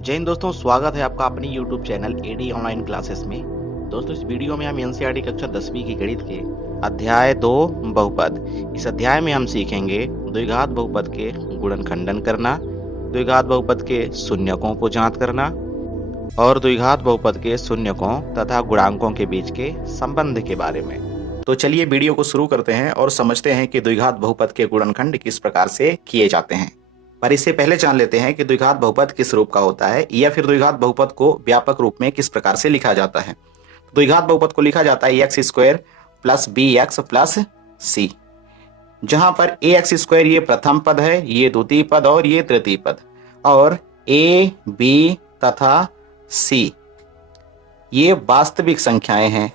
जय हिंद दोस्तों, स्वागत है आपका अपनी YouTube channel AD online classes में। दोस्तों, इस वीडियो में हम एनसीईआरटी कक्षा 10वीं की गणित के अध्याय 2 बहुपद। इस अध्याय में हम सीखेंगे द्विघात बहुपद के गुणनखंडन करना, द्विघात बहुपद के शून्यकों को ज्ञात करना और द्विघात बहुपद के शून्यकों तथा गुणांकों के बीच के संबंध के बारे में। तो चलिए वीडियो को शुरू करते हैं और समझते हैं कि द्विघात बहुपद के गुणनखंड किस प्रकार से किए जाते हैं। पर इससे पहले जान लेते हैं कि द्विघात बहुपद किस रूप का होता है या फिर द्विघात बहुपद को व्यापक रूप में किस प्रकार से लिखा जाता है। द्विघात बहुपद को लिखा जाता है X square plus B X plus C, जहां पर ए एक्स स्क्वायर ये प्रथम पद है, ये द्वितीय पद और ये तृतीय पद, और ए बी तथा सी ये वास्तविक संख्याएं हैं।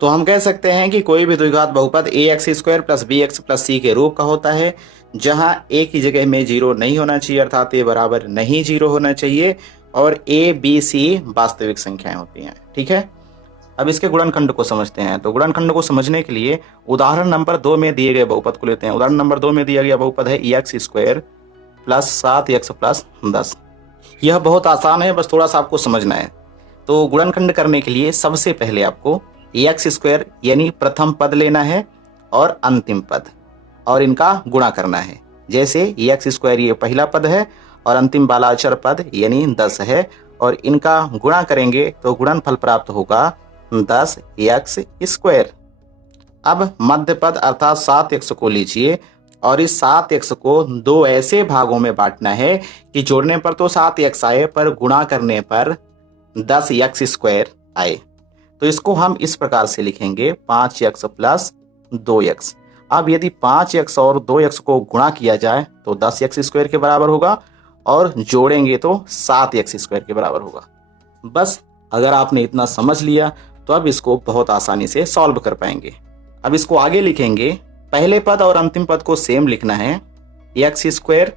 तो हम कह सकते हैं कि कोई भी द्विघात बहुपद A X square plus B X plus C के रूप का होता है, जहां ए की जगह में जीरो नहीं होना चाहिए, अर्थात ए बराबर नहीं जीरो होना चाहिए, और ए बी सी वास्तविक संख्याएं होती हैं। ठीक है, अब इसके गुणनखंड को समझते हैं। तो गुणनखंड को समझने के लिए उदाहरण नंबर 2 में दिए गए बहुपद को लेते हैं। उदाहरण नंबर 2 में दिया गया बहुपद है X square plus 7x plus 10। यह बहुत आसान है, बस थोड़ा सा आपको समझना है। तो गुणनखंड करने के लिए सबसे पहले आपको एक्स स्क्वायर यानी प्रथम पद लेना है और अंतिम पद, और इनका गुणा करना है। जैसे एक्स स्क्वायर ये पहला पद है और अंतिम वाला अचर पद यानी 10 है, और इनका गुणा करेंगे तो गुणनफल प्राप्त होगा 10x स्क्वायर। अब मध्य पद अर्थात 7x को लीजिए और इस 7x को दो ऐसे भागों में बांटना है कि जोड़ने पर तो 7x आए पर गुणा करने पर 10x स्क्वायर आए। तो इसको हम इस प्रकार से लिखेंगे 5x प्लस 2x। अब यदि 5x और 2x को गुणा किया जाए तो 10x स्क्वायर के बराबर होगा, और जोड़ेंगे तो 7x स्क्वायर के बराबर होगा। बस अगर आपने इतना समझ लिया तो अब इसको बहुत आसानी से सॉल्व कर पाएंगे। अब इसको आगे लिखेंगे, पहले पद और अंतिम पद को सेम लिखना है, एक्स स्क्वायर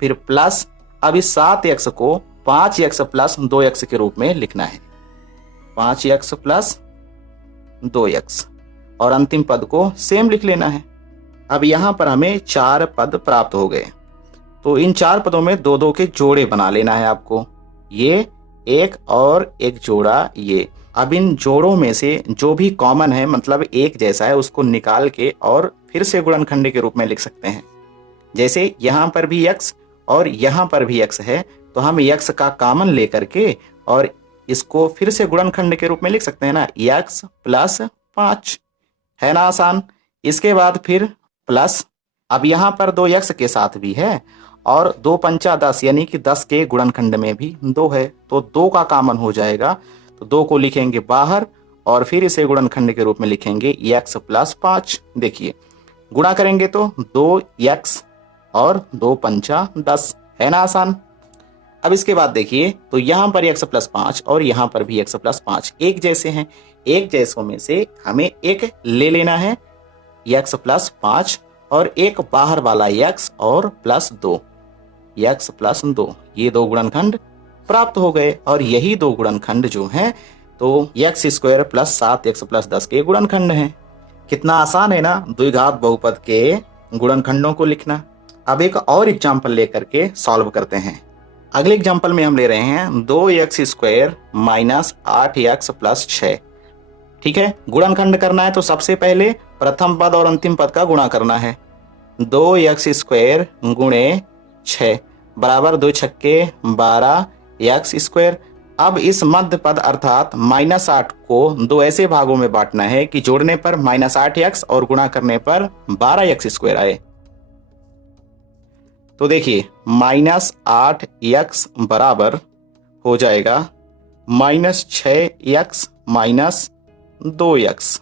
फिर प्लस, अब इस 7x को 5x प्लस 2x के रूप में लिखना है, 5x प्लस 2x, और अंतिम पद को सेम लिख लेना है। अब यहां पर हमें 4 पद प्राप्त हो गए, तो इन 4 पदों में 2-2 के जोड़े बना लेना है आपको, ये एक और एक जोड़ा ये। अब इन जोड़ों में से जो भी कॉमन है, मतलब एक जैसा है, उसको निकाल के और फिर से गुणनखंड के रूप में लिख सकते हैं। जैसे यहां पर भी x और यहां पर भी x है, तो हम x का कॉमन लेकर के और इसको फिर से गुणनखंड के रूप में लिख सकते हैं ना, x प्लस 5, है ना आसान। इसके बाद फिर प्लस, अब यहां पर 2x के साथ भी है और 2 पंचा 10 यानी कि 10 के गुणनखंड में भी 2 है, तो 2 का कॉमन हो जाएगा, तो 2 को लिखेंगे बाहर और फिर इसे गुणनखंड के रूप में लिखेंगे x प्लस 5। देखिए गुणा करेंगे तो 2x और 2 पंचा 10, है ना आसान। अब इसके बाद देखिए, तो यहां पर x प्लस 5 और यहां पर भी x प्लस 5 एक जैसे हैं, एक जैसों में से हमें एक ले लेना है x प्लस 5, और एक बाहर वाला x और प्लस 2, x प्लस 2, ये 2 गुणनखंड प्राप्त हो गए। और यही 2 गुणनखंड जो हैं तो x square plus 7x plus 10 के गुणनखंड हैं। कितना आसान है ना द्विघात बहुपद के गुणनखंडों को लिखना। अब एक और एग्जाम्पल लेकर के सॉल्व करते हैं। अगले एग्जाम्पल में हम ले रहे हैं 2x square minus 8x plus 6। ठीक है, गुणनखंड करना है तो सबसे पहले प्रथम पद और अंतिम पद का गुणा करना है। 2x स्क्वायर गुणे 6 बराबर 2 छक्के 12x स्क्वायर। अब इस मध्य पद अर्थात -8 को दो ऐसे भागों में बांटना है कि जोड़ने पर -8x और गुणा करने पर 12x स्क्वायर आए। तो देखिए -8x बराबर हो जाएगा -6x माइनस 2x,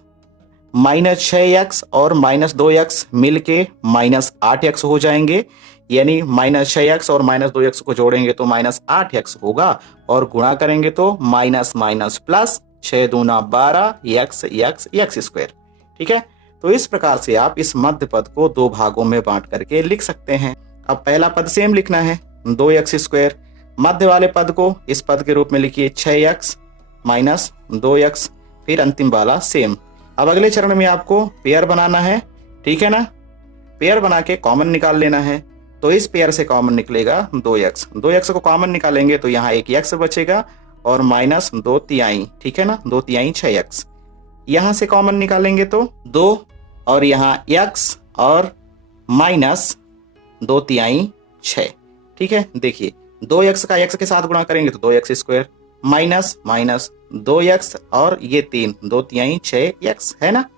-6x और -2x मिलके -8x हो जाएंगे, यानी -6x और -2x को जोड़ेंगे तो -8x होगा, और गुणा करेंगे तो माइनस माइनस प्लस 6 दूना 12 x स्क्वायर। ठीक है, तो इस प्रकार से आप इस मध्य पद को 2 भागों में बांट करके लिख सकते हैं। अब पहला पद सेम लिखना है 2x स्क्वायर, मध्य वाले पद को इस पद के रूप में लिखिए 6x माइनस 2x, फिर अंतिम वाला सेम। अब अगले चरण में आपको पेयर बनाना है, ठीक है ना। पेयर बना के कॉमन निकाल लेना है, तो इस पेयर से कॉमन निकलेगा 2x। 2x को कॉमन निकालेंगे तो यहाँ एक x बचेगा और माइनस 2 तिहाई, ठीक है ना, 2 तिहाई 6x। यहाँ से कॉमन निकालेंगे तो 2 और यहाँ x और माइनस 2 तिहाई 6, ठीक है। देखिए 2x का x के साथ गुणा करेंगे तो 2x square minus minus 2x और ये 3, 2 तिहाई 6x है ना।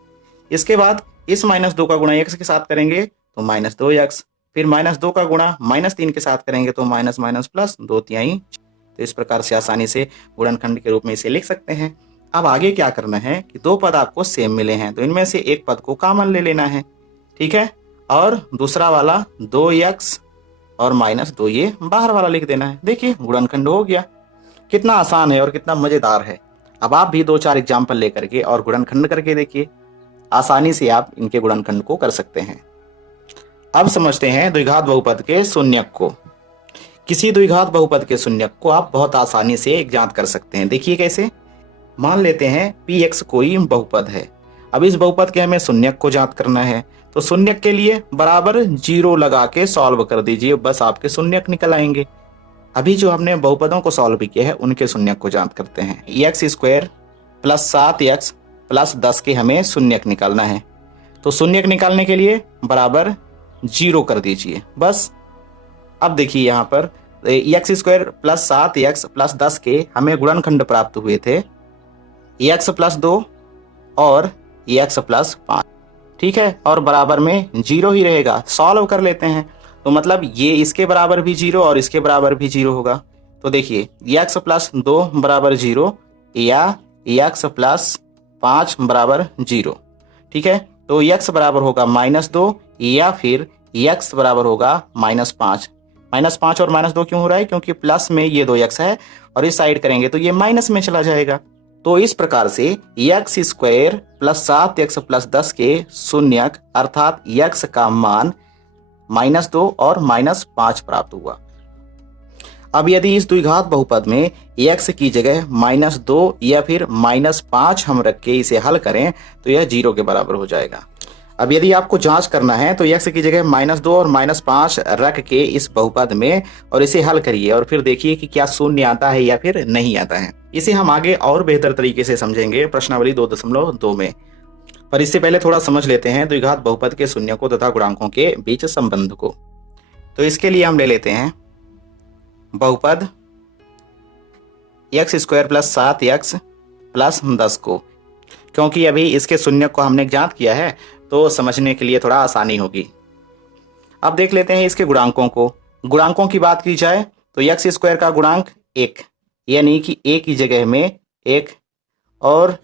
इसके बाद इस माइनस 2 का गुणा x के साथ करेंगे तो माइनस 2x, फिर माइनस 2 का गुणा माइनस 3 के साथ करेंगे तो माइनस माइनस प्लस 2 तिहाई। तो इस प्रकार से आसानी से गुणनखंड के रूप में इसे लिख सकते हैं। अब आगे क्या करना है कि दो पद आपको सेम मिले हैं तो इनमें से एक पद को कॉमन ले लेना है, ठीक है, और दूसरा वाला 2x और माइनस 2 ये बाहर वाला लिख देना है। देखिए गुणनखंड हो गया। कितना आसान है और कितना मजेदार है। अब आप भी 2-4 एग्जाम्पल लेकर के और गुणनखंड करके देखिए, आसानी से आप इनके गुणनखंड को कर सकते हैं। अब समझते हैं द्विघात बहुपद के शून्यक को। किसी द्विघात बहुपद के शून्यक को आप बहुत आसानी से ज्ञात कर सकते हैं। देखिए कैसे। मान लेते हैं px कोई बहुपद है। अब इस बहुपद के हमें शून्यक को ज्ञात करना है तो शून्यक के लिए बराबर 0 लगा के सॉल्व कर दीजिए, बस आपके शून्यक निकल आएंगे। अभी जो हमने बहुपदों को सॉल्व किया है उनके शून्यक को ज्ञात करते हैं। x square plus 7x plus 10 के हमें शून्यक निकालना है तो शून्यक निकालने के लिए बराबर 0 कर दीजिए बस। अब देखिए यहाँ पर x square plus 7x plus 10 के हमें गुणनखंड प्राप्त हुए थे x प्लस 2 और x प्लस 5, ठीक है, और बराबर में 0 ही रहेगा। सॉल्व कर लेते हैं तो मतलब ये इसके बराबर भी 0 और इसके बराबर भी 0 होगा। तो देखिए x प्लस 2 बराबर 0 या x प्लस 5 बराबर 0, ठीक है। तो x बराबर होगा -2 या फिर x बराबर होगा -5। -5 और -2 क्यों हो रहा है? क्योंकि प्लस में ये 2x है और इस साइड करेंगे तो ये माइनस में चला जाएगा। तो इस प्रकार से x square plus 7x plus 10 के शून्यक अर्थात x का मान -2 और -5 प्राप्त हुआ। अब यदि इस द्विघात बहुपद में x की जगह -2 या फिर -5 हम रख के इसे हल करें तो यह 0 के बराबर हो जाएगा। अब यदि आपको जांच करना है तो x की जगह -2 और -5 रख के इस बहुपद में और इसे हल करिए और फिर देखिए कि क्या शून्य आता है या फिर नहीं आता है। इसे हम आगे और बेहतर तरीके से समझेंगे प्रश्नावली 2.2 में, पर इससे पहले थोड़ा समझ लेते हैं द्विघात बहुपद के शून्यकों तथा गुणांकों के बीच संबंध को। तो इसके लिए हम ले लेते हैं बहुपद x square plus 7x plus 10 को, क्योंकि अभी इसके शून्यक को हमने ज्ञात किया है तो समझने के लिए थोड़ा आसानी होगी। अब देख लेते हैं इसके गुणांकों को। गुणांकों की बात की जाए तो x स्क्वायर का गुणांक 1 यानी कि a की जगह में 1 और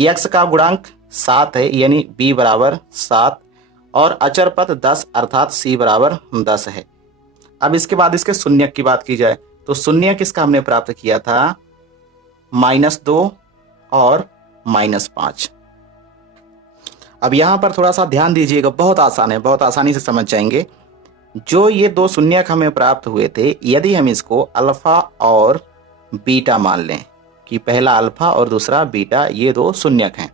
x का गुणांक 7 है यानी b बराबर 7 और अचर पद 10 अर्थात c बराबर 10 है। अब इसके बाद इसके शून्यक की बात की जाए तो शून्यक इसका हमने प्राप्त किया था -2 और -5। अब यहां पर थोड़ा सा ध्यान दीजिएगा, बहुत आसान है, बहुत आसानी से समझ जाएंगे। जो ये दो शून्यक हमें प्राप्त हुए थे, यदि हम इसको अल्फा और बीटा मान लें कि पहला अल्फा और दूसरा बीटा ये दो शून्यक हैं,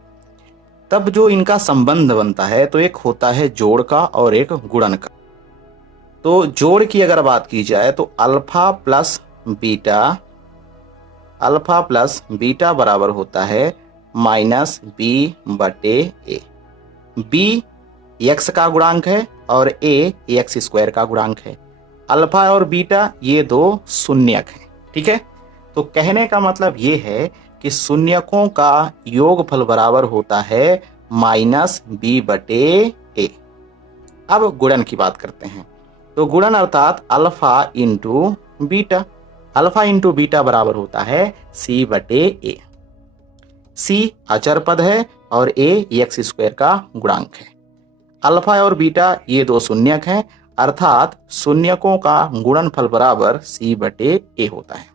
तब जो इनका संबंध बनता है तो एक होता है जोड़ का और एक गुणन का। तो जोड़ की अगर बात की जाए तो अल्फा प्लस बीटा बराबर होता है -b/a। b x का गुणांक है और a x स्क्वायर का गुणांक है। अल्फा और बीटा ये दो शून्यक हैं, ठीक है। तो कहने का मतलब ये है कि शून्यकों का योगफल बराबर होता है -b/a। अब गुणन की बात करते हैं तो गुणन अर्थात alpha into beta. Alpha into beta बराबर होता है c/a। c अचर पद है और a x स्क्वायर का गुणांक है। अल्फा और बीटा ये दो शून्यक हैं अर्थात शून्यकों का गुणनफल बराबर c/a होता है।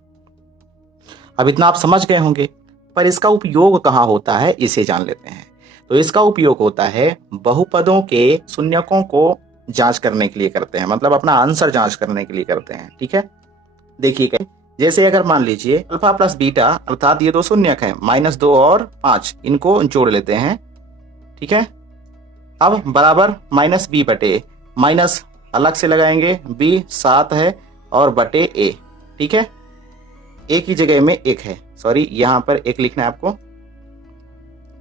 अब इतना आप समझ गए होंगे, पर इसका उपयोग कहाँ होता है इसे जान लेते हैं। तो इसका उपयोग होता है बहुपदों के शून्यकों को जांच करने के लिए करते हैं, मतलब अपना आंसर जांच करने के लिए करते हैं, ठीक है। देखिए जैसे अगर मान लीजिए अल्फा प्लस बीटा अर्थात ये दो शून्यक हैं -2 और 5, इनको जोड़ लेते हैं, ठीक है। अब बराबर -b/a अलग से लगाएंगे, b 7 है और बटे a, ठीक है। a की जगह में 1 है, सॉरी यहाँ पर 1 लिखना है आपको।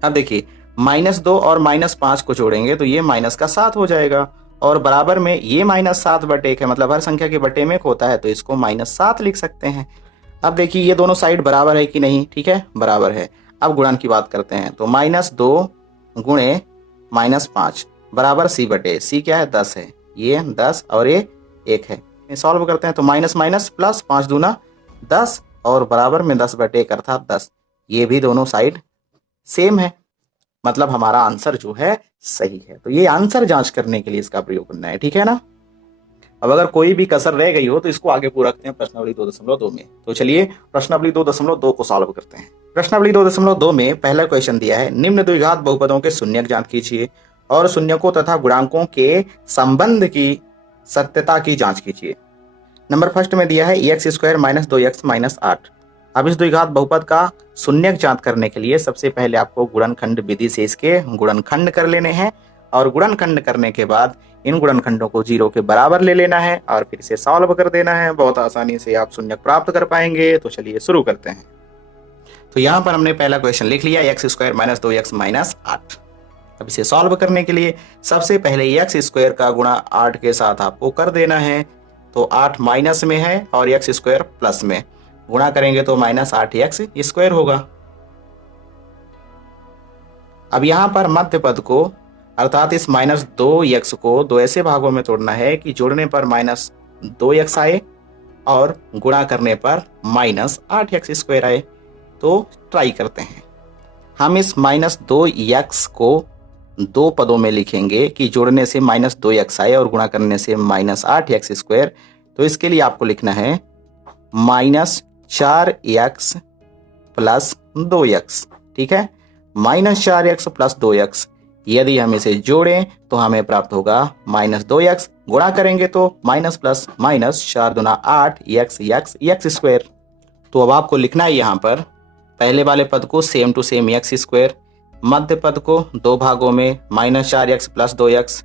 अब देखिए -2 और -5 को जोड़ेंगे तो ये माइनस का 7 हो जाएगा, और बराबर में ये -7 बटे 1 है, मतलब हर संख्या के बटे में 1 होता है, तो इसको -7 लिख सकते हैं। अब देखिए ये दोनों साइड बराबर है कि नहीं, ठीक है बराबर है। अब गुणन की बात करते हैं, तो -2 गुणे -5 बराबर c बटे, c क्या है 10 है, ये 10 और ये 1 है। सॉल्व करते हैं तो माइनस माइनस प्लस, 5 दूना 10 और बराबर में 10 बटे 1 अर्थात 10। ये भी दोनों साइड सेम है, मतलब हमारा आंसर जो है सही है। तो ये आंसर जांच करने के लिए इसका प्रयोग करना है, ठीक है ना। अब अगर कोई भी कसर रह गई हो तो इसको आगे पूरा रखते हैं प्रश्नावली 2.2 में। तो चलिए प्रश्नावली 2.2 को सॉल्व करते हैं। प्रश्नावली 2.2 में पहला क्वेश्चन दिया है, निम्न द्विघात बहुपदों के शून्यक ज्ञात कीजिए और शून्यकों तथा गुणांकों के संबंध की सत्यता की जांच कीजिए। नंबर फर्स्ट में दिया है x² - 2x - 8। अब इस द्विघात बहुपद का शून्यक ज्ञात करने के लिए सबसे पहले आपको गुणनखंड विधि से इसके गुणनखंड कर लेने हैं, और गुणनखंड करने के बाद इन गुणनखंडों को 0 के बराबर ले लेना है और फिर इसे सॉल्व कर देना है। बहुत आसानी से आप शून्यक प्राप्त कर पाएंगे। तो चलिए शुरू करते हैं। तो यहाँ पर हमने पहला क्वेश्चन लिख लिया, x² - 2x - 8। अब इसे सॉल्व करने के लिए सबसे पहले x² का गुणा 8 के साथ आपको कर देना है। तो 8 माइनस में है और x² प्लस में, गुणा करेंगे तो -8x² होगा। अब यहां पर मध्य पद को अर्थात इस -2x को 2 ऐसे भागों में तोड़ना है कि जोड़ने पर -2x आए और गुणा करने पर -8x² आए। तो ट्राई करते हैं। हम इस -2x को 2 पदों में लिखेंगे कि जोड़ने से -2x आए और गुणा करने से -8x²। तो इसके लिए आपको लिखना है -4x + 2x, ठीक है। -4x + 2x, यदि हम इसे जोड़ें तो हमें प्राप्त होगा -2x, गुणा करेंगे तो माइनस प्लस माइनस 4 दूना 8 x²। तो अब आपको लिखना है यहाँ पर पहले वाले पद को सेम टू सेम x², मध्य पद को 2 भागों में -4x + 2x,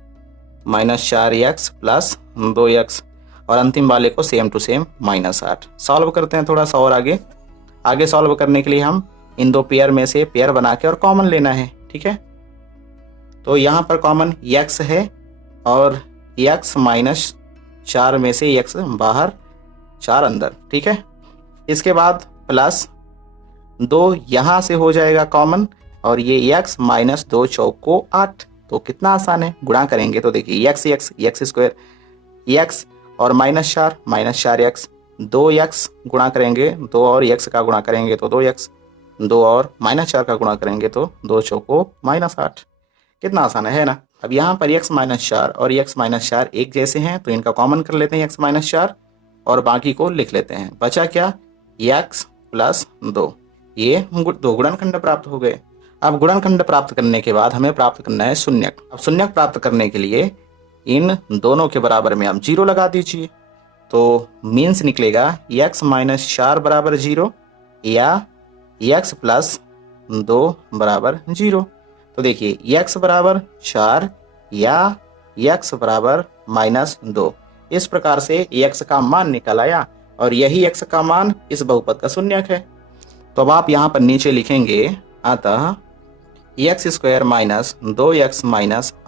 -4x + 2x, और अंतिम वाले को सेम टू सेम -8। सॉल्व करते हैं थोड़ा सा और आगे सॉल्व करने के लिए हम इन 2 पेयर में से पेयर बना के और कॉमन लेना है, ठीक है। तो यहाँ पर कॉमन x है और x - 4 में से x बाहर 4 अंदर, ठीक है। इसके बाद प्लस 2 यहाँ से हो जाएगा कॉमन, और ये x - 2 चौको 8। तो कितना आसान है, गुणा करेंगे तो देखिए x² x और -4 - 2x गुणा करेंगे 2 और x का गुणा करेंगे तो 2x, 2 और -4 का गुणा करेंगे तो 2 चौको -8। कितना आसान है ना। अब यहाँ पर x - 4 और x - 4 एक जैसे हैं तो इनका कॉमन कर लेते हैं x - 4 और बाकी को लिख लेते हैं। बचा क्या, x + 2, ये 2 गुणनखंड प्राप्त हो गए। अब गुणनखंड प्राप्त करने के बाद हमें प्राप्त करना है शून्यक। अब शून्यक प्राप्त करने के लिए इन दोनों के बराबर में आप 0 लगा दीजिए। तो मीन्स निकलेगा x - 4 बराबर 0 या x + 2 बराबर 0। तो देखिए x बराबर 4 या x बराबर -2, इस प्रकार से x का मान निकल आया और यही x का मान इस बहुपद का शून्यक है। तो अब आप यहाँ पर नीचे लिखेंगे, अतः x² - 2x -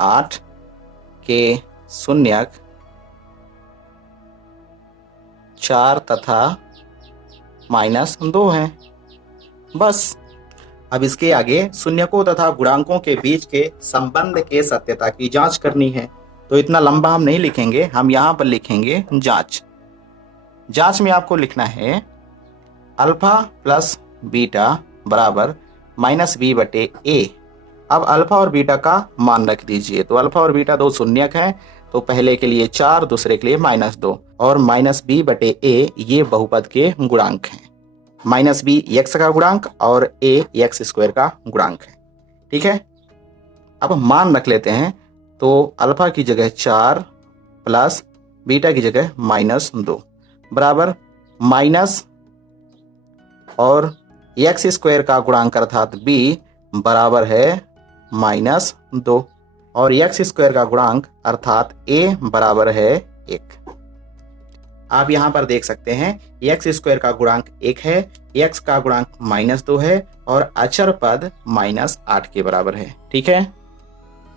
8 के शून्यक 4 तथा -2 हैं। बस अब इसके आगे शून्यकों तथा गुणांकों के बीच के संबंध के सत्यता की जांच करनी है। तो इतना लंबा हम नहीं लिखेंगे, हम यहाँ पर लिखेंगे जांच। जांच में आपको लिखना है अल्फा + बीटा बराबर -b बटे a। अब अल्फा और बीटा का मान रख दीजिए। तो अल्फा और बीटा 2 शून्यक हैं, तो पहले के लिए 4, दूसरे के लिए -2, और -b बटे a ये बहुपद के गुणांक हैं। -b x का गुणांक और a x² का गुणांक है, ठीक है। अब मान रख लेते हैं। तो अल्फा की जगह 4 प्लस बीटा की जगह -2 बराबर माइनस और x² का गुणांक अर्थात b बराबर है -2 और x² का गुणांक अर्थात a बराबर है 1। आप यहाँ पर देख सकते हैं एक्स स्क्वायर का गुणांक 1 है, एक्स का गुणांक -2 है और अचर पद -8 के बराबर है। ठीक है,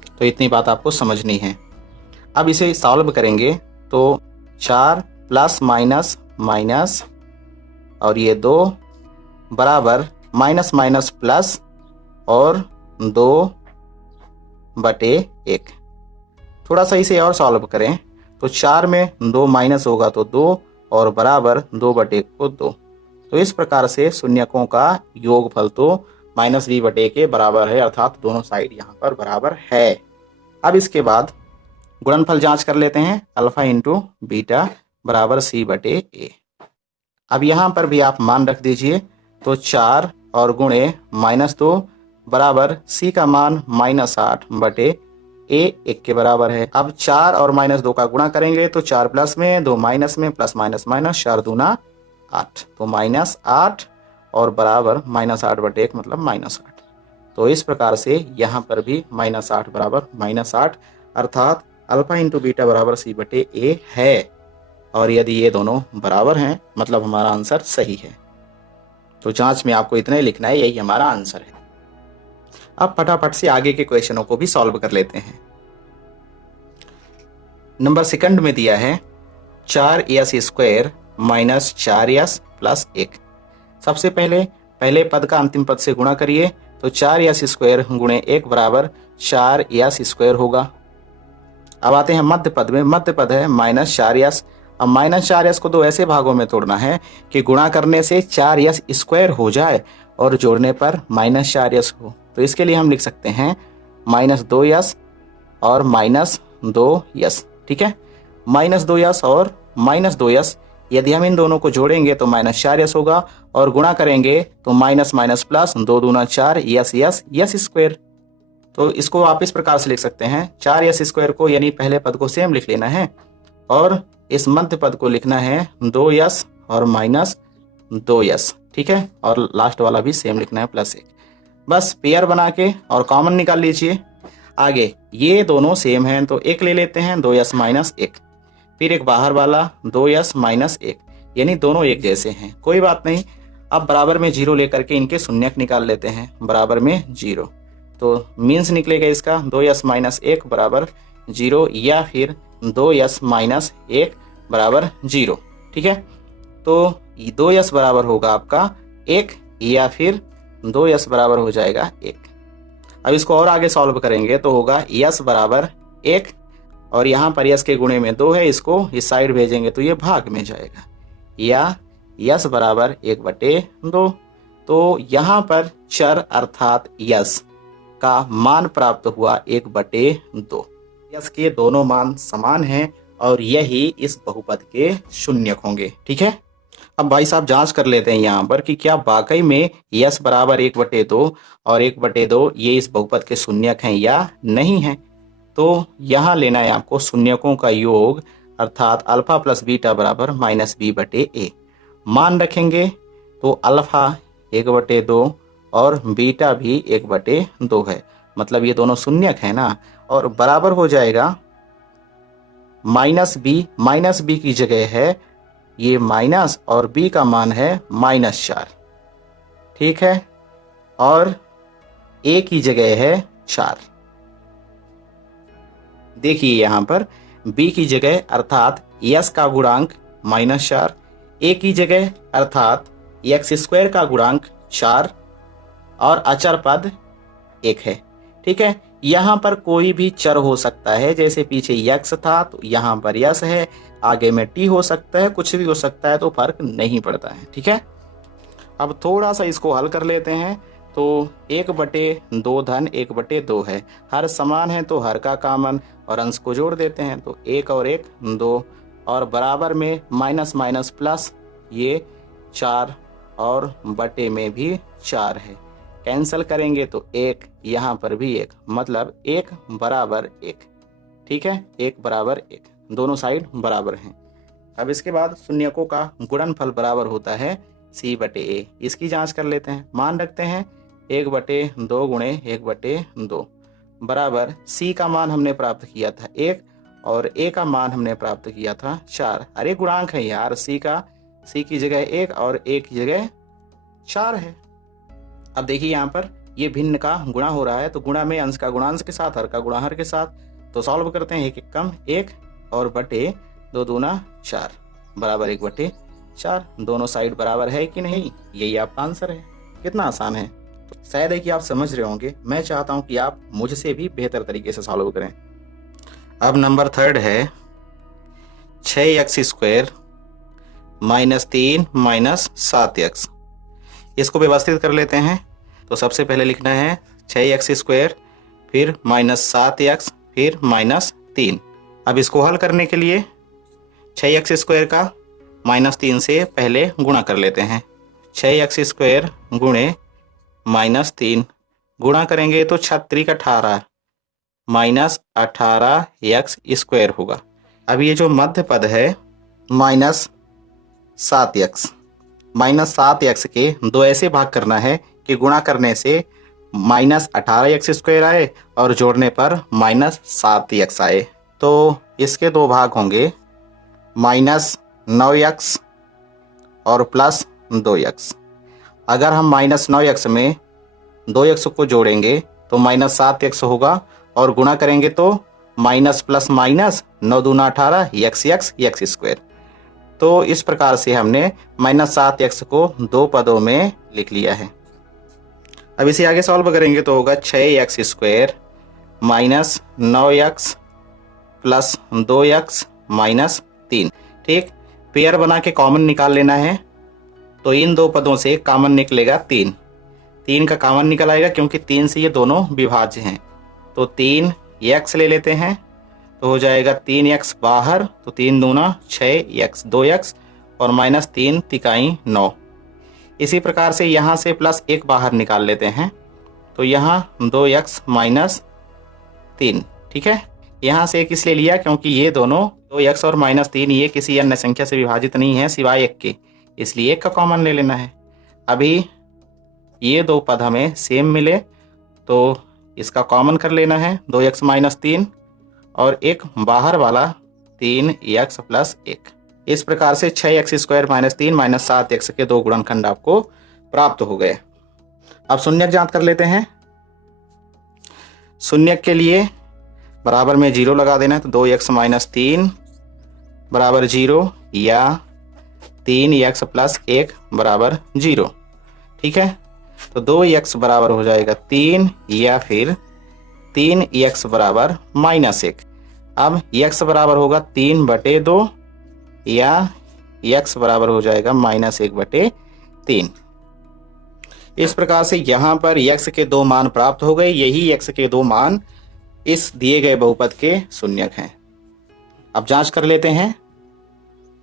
तो इतनी बात आपको समझनी है। अब इसे सॉल्व करेंगे तो 4 प्लस माइनस माइनस और ये 2 बराबर माइनस माइनस प्लस और 2/1। थोड़ा सा इसे और सॉल्व करें तो 4 में 2 माइनस होगा तो 2 और बराबर 2/1 को 2। तो इस प्रकार से शून्यकों का योगफल तो -b/a के बराबर है, अर्थात दोनों साइड यहाँ पर बराबर है। अब इसके बाद गुणनफल जांच कर लेते हैं, अल्फा इंटू बीटा बराबर c/a। अब यहाँ पर भी आप मान रख दीजिए तो 4 और गुणे -2 बराबर c का मान -8/a 1 के बराबर है। अब 4 और -2 का गुणा करेंगे तो 4 प्लस में 2 माइनस में प्लस माइनस माइनस 4 दूना 8, तो -8 और बराबर -8/1 मतलब -8। तो इस प्रकार से यहाँ पर भी -8 बराबर -8, अर्थात अल्फा इंटू बीटा बराबर c/a है। और यदि ये दोनों बराबर हैं मतलब हमारा आंसर सही है। तो जांच में आपको इतना ही लिखना है, यही हमारा आंसर है। अब फटाफट से आगे के क्वेश्चनों को भी सॉल्व कर लेते हैं। नंबर सेकंड में दिया है 4s² माइनस 4s प्लस 1। सबसे पहले पद का अंतिम पद से गुणा करिए तो 4s² गुणे 1 बराबर 4s² होगा। अब आते हैं मध्य पद में, मध्य पद है -4s। अब -4s को 2 ऐसे भागों में तोड़ना है कि गुणा करने से 4s² हो जाए और जोड़ने पर -4s हो। तो इसके लिए हम लिख सकते हैं -2s और -2s। ठीक है, -2s और -2s, यदि हम इन दोनों को जोड़ेंगे तो -4s होगा और गुणा करेंगे तो माइनस माइनस प्लस 2 दूना 4 s²। तो इसको आप इस प्रकार से लिख सकते हैं 4s² को यानी पहले पद को सेम लिख लेना है और इस मध्य पद को लिखना है 2s और -2s। ठीक है, और लास्ट वाला भी सेम लिखना है +1। बस पेयर बना के और कॉमन निकाल लीजिए। आगे ये दोनों सेम हैं तो एक ले लेते हैं 2s - 1, फिर एक बाहर वाला 2s - 1, यानी दोनों एक जैसे हैं, कोई बात नहीं। अब बराबर में 0 लेकर के इनके शून्यक निकाल लेते हैं, बराबर में 0। तो मीन्स निकलेगा इसका 2s - 1 बराबर 0 या फिर 2s - 1 बराबर 0। ठीक है, तो 2s बराबर होगा आपका 1 या फिर 2s बराबर हो जाएगा 1। अब इसको और आगे सॉल्व करेंगे तो होगा s बराबर 1 और यहाँ पर s के गुणे में 2 है, इसको इस साइड भेजेंगे तो ये भाग में जाएगा, या s बराबर 1/2। तो यहाँ पर चर अर्थात s का मान प्राप्त हुआ 1/2। s के दोनों मान समान हैं और यही इस बहुपद के शून्यक होंगे। ठीक है, अब भाई साहब जांच कर लेते हैं यहाँ पर कि क्या वाकई में s बराबर 1/2 और 1/2 ये इस बहुपद के शून्यक हैं या नहीं है। तो यहाँ लेना है आपको शून्यकों का योग, अर्थात अल्फा प्लस बीटा बराबर -b/a। मान रखेंगे तो अल्फा 1/2 और बीटा भी 1/2 है, मतलब ये दोनों शून्यक है ना, और बराबर हो जाएगा -b की जगह है ये माइनस और b का मान है -4। ठीक है, और a की जगह है 4। देखिए यहाँ पर b की जगह अर्थात s का गुणांक -4, a की जगह अर्थात x² का गुणांक 4 और अचर पद 1 है। ठीक है, यहाँ पर कोई भी चर हो सकता है, जैसे पीछे x था तो यहाँ पर s है, आगे में t हो सकता है, कुछ भी हो सकता है, तो फर्क नहीं पड़ता है। ठीक है, अब थोड़ा सा इसको हल कर लेते हैं तो 1/2 धन 1/2 है, हर समान है तो हर का कॉमन और अंश को जोड़ देते हैं तो 1 और 1 2 और बराबर में माइनस माइनस प्लस ये 4 और बटे में भी 4 है, कैंसिल करेंगे तो 1, यहाँ पर भी 1, मतलब 1 बराबर 1। ठीक है, 1 बराबर 1, दोनों साइड बराबर हैं। अब इसके बाद शून्यकों का गुणनफल बराबर होता है c/a। इसकी जांच कर लेते हैं, मान रखते हैं 1/2 गुणे 1/2 बराबर c का मान हमने प्राप्त किया था 1 और ए का मान हमने प्राप्त किया था 4। अरे गुणांक है यार, सी की जगह 1 और ए की जगह 4 है। अब देखिए यहाँ पर ये भिन्न का गुणा हो रहा है, तो गुणा में अंश का गुणांश के साथ, हर का गुणा हर के साथ। तो सॉल्व करते हैं, 1 1 कम 1 और बटे 2 दूना 4 बराबर 1 बटे 4। दोनों साइड बराबर है कि नहीं, यही आपका आंसर है। कितना आसान है। तो शायद है कि आप समझ रहे होंगे, मैं चाहता हूँ कि आप मुझसे भी बेहतर तरीके से सॉल्व करें। अब नंबर 3 है 6x² -3 -7x। इसको व्यवस्थित कर लेते हैं। तो सबसे पहले लिखना है 6x², फिर -7x, फिर -3। अब इसको हल करने के लिए 6x² का -3 से पहले गुणा कर लेते हैं। 6x² गुणे -3 गुणा करेंगे तो 36 18 -18x² होगा। अब ये जो मध्य पद है -7x, -7x के दो ऐसे भाग करना है कि गुणा करने से -18x² आए और जोड़ने पर -7x आए। तो इसके दो भाग होंगे -9x और +2x। अगर हम -9x में 2x को जोड़ेंगे तो -7x होगा और गुणा करेंगे तो माइनस प्लस माइनस 9 दूना 18 x²। तो इस प्रकार से हमने -7x को दो पदों में लिख लिया है। अब इसे आगे सॉल्व करेंगे तो होगा 6x² -9x +2x -3। ठीक, पेयर बना के कॉमन निकाल लेना है। तो इन दो पदों से कॉमन निकलेगा 3 का कॉमन निकल आएगा, क्योंकि 3 से ये दोनों विभाज्य हैं। तो 3x ले लेते हैं तो हो जाएगा 3x बाहर, तो 3 दूना 6x 2x और -3 तिकाई 9। इसी प्रकार से यहाँ से +1 बाहर निकाल लेते हैं तो यहाँ 2x -3। ठीक है, यहाँ से 1 इसलिए लिया क्योंकि ये दोनों 2x और -3 ये किसी अन्य संख्या से विभाजित नहीं है सिवाय 1 के, इसलिए 1 का कॉमन ले लेना है। अभी ये दो पद हमें सेम मिले तो इसका कॉमन कर लेना है, 2x -3 और एक बाहर वाला 3x + 1। इस प्रकार से 6x² -3 -7x के दो गुणनखंड आपको प्राप्त हो गए। अब शून्यक ज्ञात कर लेते हैं। शून्यक के लिए बराबर में 0 लगा देना है, तो 2x -3 बराबर 0 या 3x + 1 बराबर 0। ठीक है, तो 2x बराबर हो जाएगा 3 या फिर 3x बराबर -1। अब x बराबर होगा 3/2 या x बराबर हो जाएगा -1/3। इस प्रकार से यहाँ पर x के दो मान प्राप्त हो गए। यही x के दो मान इस दिए गए बहुपद के शून्यक हैं। अब जांच कर लेते हैं।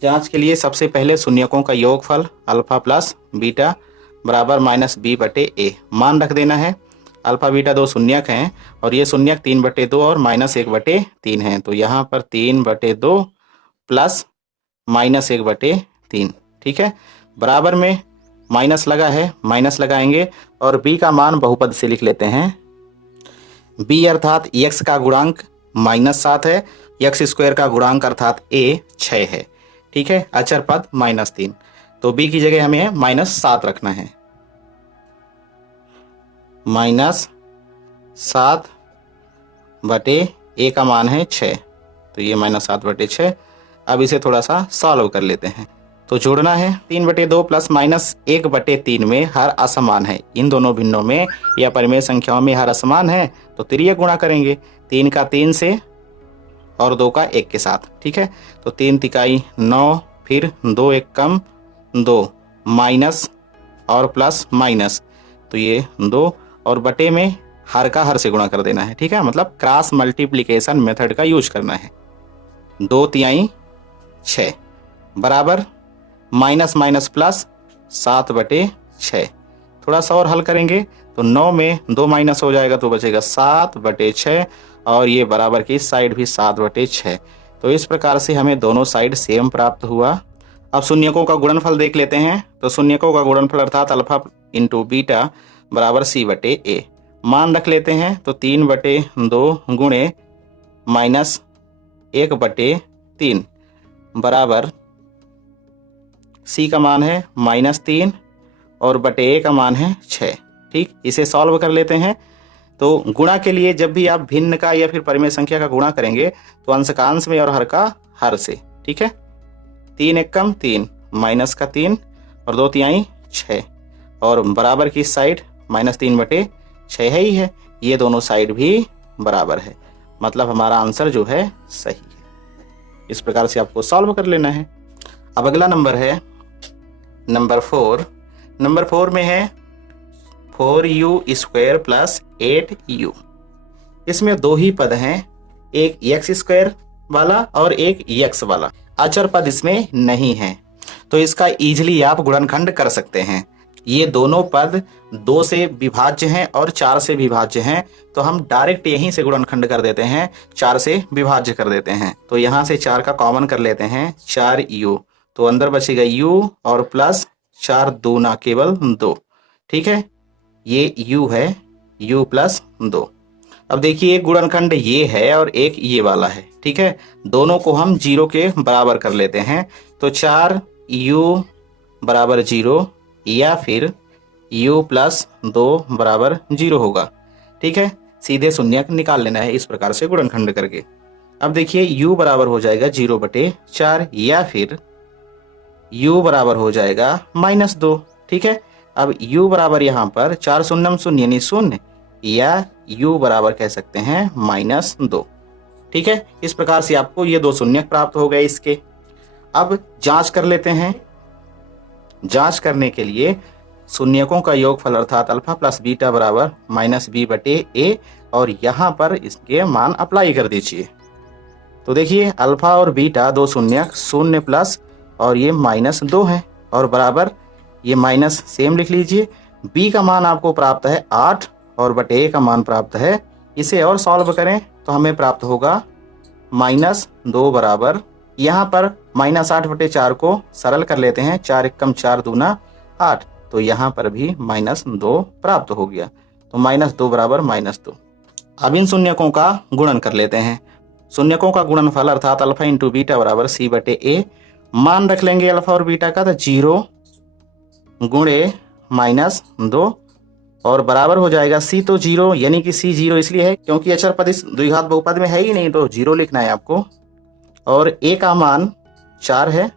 जांच के लिए सबसे पहले शून्यकों का योगफल अल्फा प्लस बीटा बराबर -b/a मान रख देना है। अल्फा बीटा दो शून्यक हैं और ये शून्यक 3/2 और -1/3 हैं। तो यहाँ पर 3/2 प्लस -1/3। ठीक है, बराबर में माइनस लगा है, माइनस लगाएंगे और b का मान बहुपद से लिख लेते हैं। b अर्थात x का गुणांक -7 है, x² का गुणांक अर्थात a 6 है। ठीक है, अचर पद -3, तो b की जगह हमें -7 रखना है। -7/a का मान है 6, तो ये -7/6। अब इसे थोड़ा सा सॉल्व कर लेते हैं। तो जोड़ना है 3/2 प्लस -1/3 में हर असमान है। इन दोनों भिन्नों में या परिमेय संख्याओं में हर असमान है तो तिर्यक गुणा करेंगे, 3 का 3 से और 2 का 1 के साथ। ठीक है, तो 3 तिकाई 9, फिर 2 1 कम 2 माइनस और प्लस माइनस, तो ये 2 और बटे में हर का हर से गुणा कर देना है। ठीक है, मतलब क्रॉस मल्टीप्लिकेशन मेथड का यूज करना है। 2 तिहाई 6 बराबर माइनस माइनस प्लस 7/6। थोड़ा सा और हल करेंगे तो 9 में 2 माइनस हो जाएगा तो बचेगा 7/6 और ये बराबर की साइड भी 7/6। तो इस प्रकार से हमें दोनों साइड सेम प्राप्त हुआ। अब शून्यकों का गुणनफल देख लेते हैं। तो शून्यकों का गुणनफल अर्थात अल्फा इंटू बीटा बराबर c/a मान रख लेते हैं। तो 3/2 गुणे 1/3 बराबर सी का मान है -3 और बटे ए का मान है 6। ठीक, इसे सॉल्व कर लेते हैं। तो गुणा के लिए जब भी आप भिन्न का या फिर परिमेय संख्या का गुणा करेंगे तो अंश का अंश में और हर का हर से। ठीक है, 3 एकम 3 माइनस का 3 और 2 तिहाई 6 और बराबर की साइड -3/6 है ही है। ये दोनों साइड भी बराबर है, मतलब हमारा आंसर जो है सही है। इस प्रकार से आपको सॉल्व कर लेना है। अब अगला नंबर है नंबर 4। नंबर 4 में है 4u² + 8u। इसमें दो ही पद हैं, एक x² वाला और एक x वाला। अचर पद इसमें नहीं है, तो इसका इजीली आप गुणनखंड कर सकते हैं। ये दोनों पद 2 से विभाज्य हैं और 4 से विभाज्य हैं, तो हम डायरेक्ट यहीं से गुणनखंड कर देते हैं, 4 से विभाज्य कर देते हैं। तो यहाँ से 4 का कॉमन कर लेते हैं, 4u, तो अंदर बचेगा u और प्लस 4 दूना केवल 2। ठीक है, ये u है, u + 2। अब देखिए एक गुणनखंड ये है और एक ये वाला है। ठीक है, दोनों को हम 0 के बराबर कर लेते हैं, तो 4u = 0 या फिर u + 2 = 0 होगा। ठीक है, सीधे शून्य निकाल लेना है इस प्रकार से गुणनखंड करके। अब देखिए u बराबर हो जाएगा 0/4 या फिर u बराबर हो जाएगा -2। ठीक है, अब u बराबर यहाँ पर 4 शून्यम 0 यानी 0 या u बराबर कह सकते हैं -2। ठीक है, इस प्रकार से आपको ये 2 शून्य प्राप्त हो गए इसके। अब जांच कर लेते हैं। जांच करने के लिए शून्यकों का योगफल अर्थात अल्फा + बीटा बराबर -b/a और यहाँ पर इसके मान अप्लाई कर दीजिए। तो देखिए अल्फा और बीटा 2 शून्यक 0 प्लस और ये -2 है और बराबर ये माइनस सेम लिख लीजिए। b का मान आपको प्राप्त है 8 और बटे a का मान प्राप्त है। इसे और सॉल्व करें तो हमें प्राप्त होगा -2 बराबर, यहाँ पर -8/4 को सरल कर लेते हैं, 4 एकम 4 दूना 8, तो यहाँ पर भी -2 प्राप्त हो गया। तो -2 बराबर -2। अब इन शून्यकों का गुणन कर लेते हैं। शून्यकों का गुणनफल अर्थात अल्फा × बीटा बराबर c/a। मान रख लेंगे अल्फा और बीटा का, तो 0 गुणे -2 और बराबर हो जाएगा c, तो 0 यानी कि c 0 इसलिए है क्योंकि अचर पद इस द्विघात बहुपद में है ही नहीं, तो 0 लिखना है आपको। और a का मान 4 है।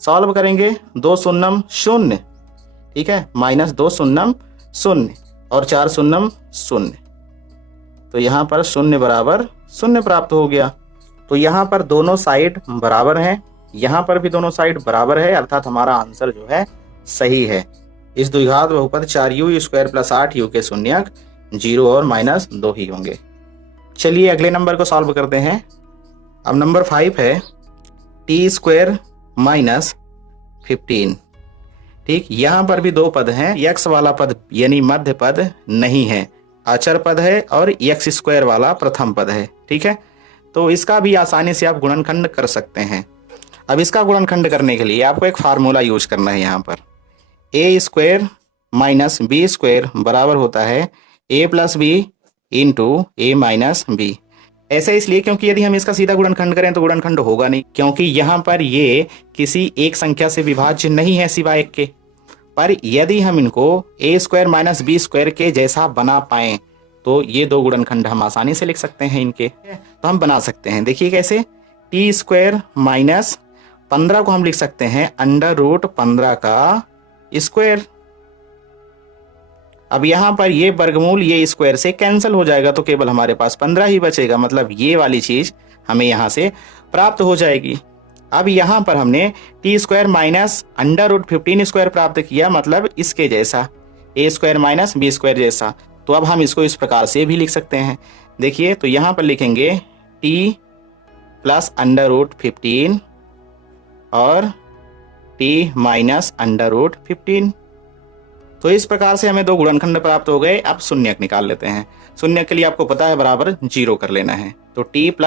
सॉल्व करेंगे 2 शून्यम 0। ठीक है, -2 शून्यम 0 और 4 शून्यम 0, तो यहाँ पर 0 बराबर 0 प्राप्त हो गया। तो यहाँ पर दोनों साइड बराबर हैं, यहाँ पर भी दोनों साइड बराबर है, अर्थात हमारा आंसर जो है सही है। इस द्विघात बहुपद 4u² + 8u के शून्यक 0 और -2 ही होंगे। चलिए अगले नंबर को सॉल्व करते हैं। अब नंबर 5 है t² - 15। ठीक, यहाँ पर भी 2 पद हैं, x वाला पद यानी मध्य पद नहीं है, अचर पद है और x² वाला प्रथम पद है। ठीक है, तो इसका भी आसानी से आप गुणनखंड कर सकते हैं। अब इसका गुणनखंड करने के लिए आपको एक फार्मूला यूज करना है। यहाँ पर a² - b² बराबर होता है a + b × a - b। ऐसा इसलिए क्योंकि यदि हम इसका सीधा गुणनखंड करें तो गुणनखंड होगा नहीं, क्योंकि यहाँ पर ये किसी एक संख्या से विभाज्य नहीं है सिवाय एक के। पर यदि हम इनको a² - b² के जैसा बना पाएं तो ये 2 गुणनखंड हम आसानी से लिख सकते हैं इनके। तो हम बना सकते हैं, देखिए कैसे। t² - 15 को हम लिख सकते हैं √15 का स्क्वायर। अब यहाँ पर ये वर्गमूल ये स्क्वायर से कैंसिल हो जाएगा, तो केवल हमारे पास 15 ही बचेगा, मतलब ये वाली चीज हमें यहाँ से प्राप्त हो जाएगी। अब यहाँ पर हमने t² - √15² प्राप्त किया, मतलब इसके जैसा a² - b² जैसा। तो अब हम इसको इस प्रकार से भी लिख सकते हैं। देखिए, तो यहाँ पर लिखेंगे t + √15 और t - √15। तो इस प्रकार से हमें 2 गुणनखंड प्राप्त हो गए। अब शून्यक निकाल लेते हैं। शून्यक के लिए आपको पता है बराबर 0 कर लेना है, तो t +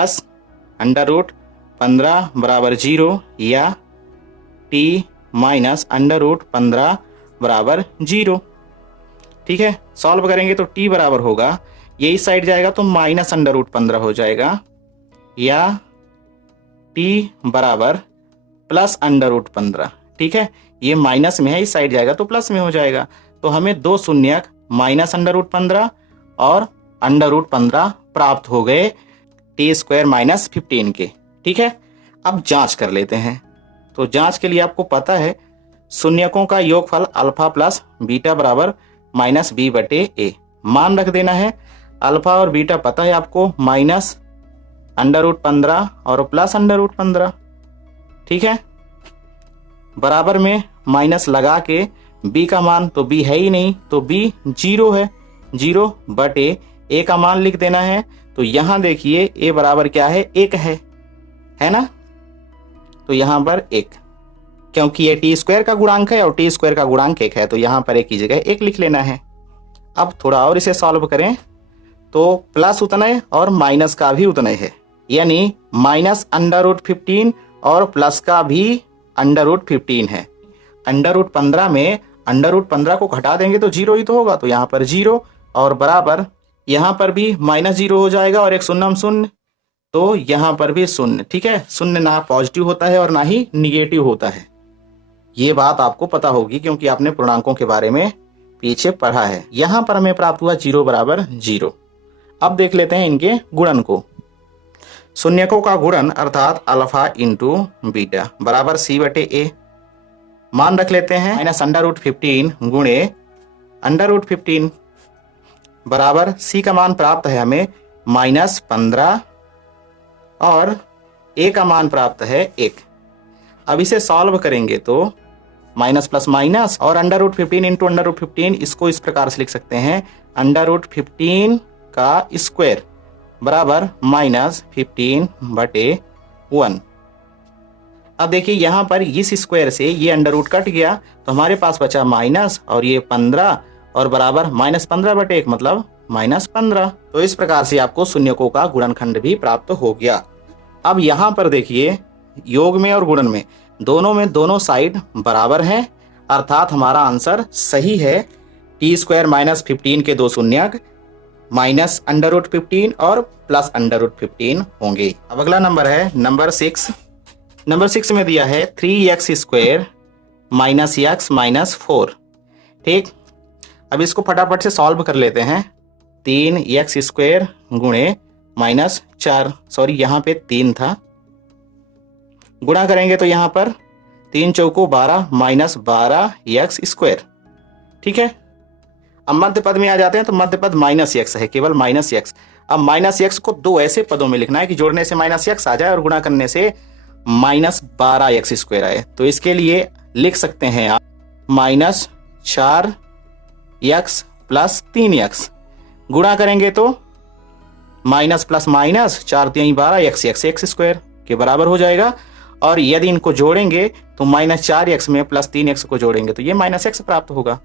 √15 बराबर 0 या t - √15 बराबर 0। ठीक है, सॉल्व करेंगे तो t बराबर होगा, ये इस साइड जाएगा तो -√15 हो जाएगा, या टी बराबर प्लस अंडर रूट 15। ठीक है, ये माइनस में है, इस साइड जाएगा तो प्लस में हो जाएगा। तो हमें दो शून्यक माइनस अंडर रूट 15 और अंडर रूट 15 प्राप्त हो गए टी स्क्वायर माइनस 15 के। ठीक है, अब जांच कर लेते हैं। तो जांच के लिए आपको पता है शून्यकों का योगफल अल्फा प्लस बीटा बराबर माइनस बी बटे ए। मान रख देना है, अल्फा और बीटा पता है आपको, माइनस अंडर रूट 15 और प्लस अंडर रूट 15। ठीक है, बराबर में माइनस लगा के b का मान, तो b है ही नहीं तो b 0 है, 0 बटे a का मान लिख देना है। तो यहां देखिए a बराबर क्या है, 1 है ना। तो यहां पर 1, क्योंकि ये टी स्क्वायर का गुणांक है और टी स्क्वायर का गुणांक 1 है, तो यहां पर 1 की जगह 1 लिख लेना है। अब थोड़ा और इसे सॉल्व करें तो प्लस उतना है और माइनस का भी उतना है, यानी माइनस अंडर रूट 15 और प्लस का भी अंडर रूट 15 है। अंडर रूट 15 में अंडर रूट 15 को घटा देंगे तो 0 ही तो होगा, तो यहाँ पर 0 और बराबर यहाँ पर भी माइनस 0 हो जाएगा और एक शून्य शून्य, तो यहाँ पर भी शून्य। ठीक है, शून्य ना पॉजिटिव होता है और ना ही निगेटिव होता है। ये बात आपको पता होगी क्योंकि आपने पूर्णांकों के बारे में पीछे पढ़ा है। यहाँ पर हमें प्राप्त हुआ 0 बराबर 0। अब देख लेते हैं इनके गुणन को। शून्यकों का गुणन अर्थात अल्फा इंटू बीटा बराबर सी बटे ए। मान रख लेते हैं माइनस अंडर रूट 15 गुणे अंडर रूट 15 बराबर सी का मान प्राप्त है हमें माइनस 15 और ए का मान प्राप्त है 1। अब इसे सॉल्व करेंगे तो माइनस प्लस माइनस और under root 15 into under root 15, इसको इस प्रकार से लिख सकते हैं अंडर रूट 15 का स्क्वायर बराबर माइनस 15 बटे 1। अब देखिए यहाँ पर इस स्क्वायर से ये अंडर रूट कट गया तो हमारे पास बचा माइनस और ये 15 और बराबर माइनस 15 बटे 1 मतलब माइनस 15। तो इस प्रकार से आपको शून्यकों का गुणनखंड भी प्राप्त हो गया। अब यहाँ पर देखिए योग में और गुणन में दोनों साइड बराबर हैं, अर्थात हमारा आंसर सही है। टी स्क्वायर माइनस 15 के दो शून्यक माइनस अंडर रूट 15 और प्लस अंडर रूट 15 होंगे। अब अगला नंबर है नंबर 6। नंबर 6 में दिया है 3x square minus x minus 4। ठीक, अब इसको फटाफट से सॉल्व कर लेते हैं। 3x स्क्वायर गुणे माइनस 4, सॉरी यहाँ पे 3 था, गुणा करेंगे तो यहाँ पर 3 चौको 12 माइनस 12x स्क्वायर। ठीक है, अब मध्य पद में आ जाते हैं तो मध्य पद माइनस x है, केवल माइनस x। अब माइनस x को दो ऐसे पदों में लिखना है कि जोड़ने से माइनस x आ जाए और गुणा करने से माइनस 12x स्क्वायर आए। तो इसके लिए लिख सकते हैं आप माइनस 4x प्लस 3x, गुणा करेंगे तो minus plus minus 4 3 12 x square के बराबर हो जाएगा। और यदि इनको जोड़ेंगे तो माइनस 4x में प्लस 3x को जोड़ेंगे तो ये माइनस x प्राप्त होगा।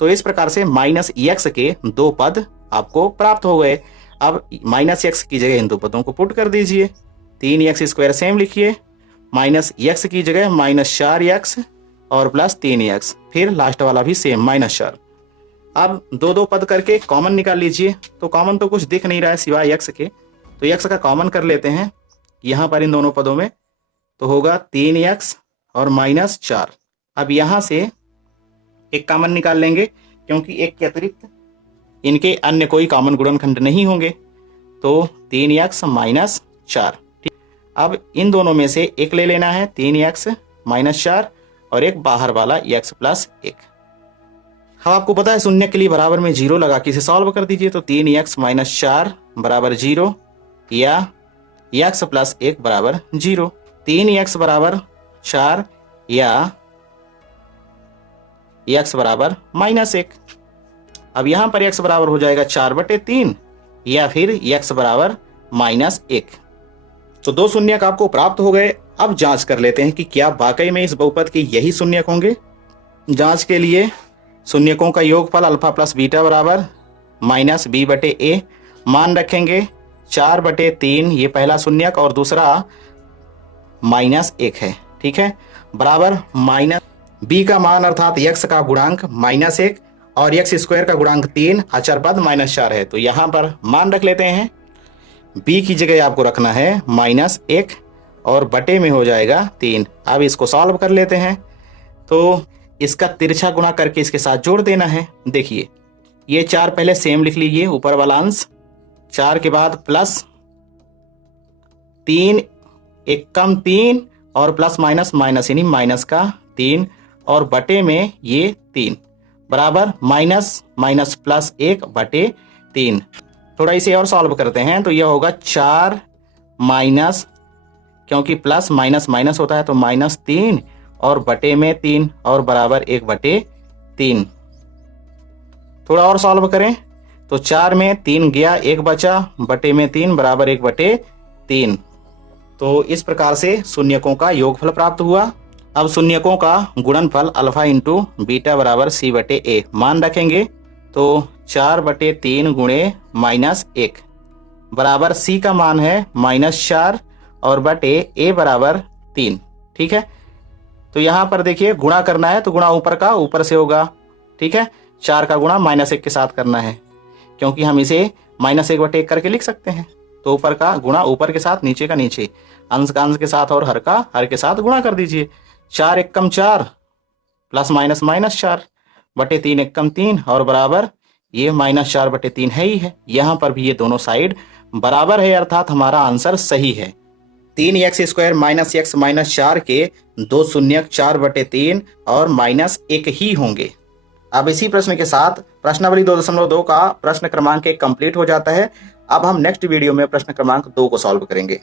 तो इस प्रकार से माइनस x के दो पद आपको प्राप्त हो गए। अब माइनस x की जगह इन दो पदों को पुट कर दीजिए। 3x स्क्वायर सेम लिखिए, माइनस x की जगह माइनस 4x और प्लस 3x, फिर लास्ट वाला भी सेम माइनस 4। अब दो पद करके कॉमन निकाल लीजिए। तो कॉमन तो कुछ दिख नहीं रहा है सिवाय x के, तो x का कॉमन कर लेते हैं यहाँ पर इन दोनों पदों में, तो होगा 3x और माइनस 4। अब यहाँ से एक कॉमन निकाल लेंगे क्योंकि एक के अतिरिक्त इनके अन्य कोई कॉमन गुणनखंड नहीं होंगे, तो 3x माइनस 4। अब इन दोनों में से एक ले लेना है 3x माइनस 4 और एक बाहर वाला x प्लस 1। अब आपको पता है शून्य के लिए बराबर में 0 लगा के इसे सॉल्व कर दीजिए। तो 3x माइनस 4 बराबर 0 या x प्लस 1 बराबर 0। 3x बराबर 4 या x बराबर माइनस 1। अब यहां पर x बराबर हो जाएगा 4 बटे 3 या फिर x बराबर माइनस 1। तो दो शून्यक आपको प्राप्त हो गए। अब जांच कर लेते हैं कि क्या वाकई में इस बहुपद के यही शून्यक होंगे। जांच के लिए शून्यकों का योगफल अल्फा प्लस बीटा बराबर माइनस बी बटे ए। मान रखेंगे 4 बटे 3 ये पहला शून्यक और दूसरा माइनस 1 है। ठीक है, बराबर माइनस बी का मान अर्थात x का गुणांक माइनस 1 और x स्क्वायर का गुणांक 3, अचर पद माइनस 4 है। तो यहाँ पर मान रख लेते हैं, b की जगह आपको रखना है माइनस 1 और बटे में हो जाएगा 3। अब इसको सॉल्व कर लेते हैं। तो इसका तिरछा गुणा करके इसके साथ जोड़ देना है। देखिए ये 4 पहले सेम लिख लीजिए, ऊपर वाला अंश 4 के बाद प्लस 3 एक कम 3 और प्लस माइनस माइनस यानी माइनस का 3 और बटे में ये 3 बराबर माइनस माइनस प्लस 1 बटे 3। थोड़ा इसे और सॉल्व करते हैं तो यह होगा 4 माइनस, क्योंकि प्लस माइनस माइनस होता है तो माइनस 3 और बटे में 3 और बराबर 1 बटे 3। थोड़ा और सॉल्व करें तो 4 में 3 गया, 1 बचा, बटे में 3 बराबर 1 बटे 3। तो इस प्रकार से शून्यकों का योगफल प्राप्त हुआ। अब शून्यकों का गुणनफल अल्फा इंटू बीटा बराबर सी बटे ए मान रखेंगे। तो 4 बटे 3 गुणे माइनस 1 बराबर सी का मान है -4 और बटे ए बराबर 3। ठीक है, तो यहां पर देखिए गुणा करना है तो गुणा ऊपर का ऊपर से होगा। ठीक है, 4 का गुणा -1 के साथ करना है, क्योंकि हम इसे -1 बटे 1 करके लिख सकते हैं। तो ऊपर का गुणा ऊपर के साथ, नीचे का नीचे, अंश का अंश के साथ और हर का हर के साथ गुणा कर दीजिए। 4 एकम 4 प्लस माइनस -4 बटे 3 एकम 3 और बराबर ये -4 बटे 3 है ही है। यहाँ पर भी ये दोनों साइड बराबर है, अर्थात हमारा आंसर सही है। 3x² -x -4 के दो शून्यक 4 बटे 3 और -1 ही होंगे। अब इसी प्रश्न के साथ प्रश्नावली 2.2 का प्रश्न क्रमांक 1 कंप्लीट हो जाता है। अब हम नेक्स्ट वीडियो में प्रश्न क्रमांक 2 को सॉल्व करेंगे।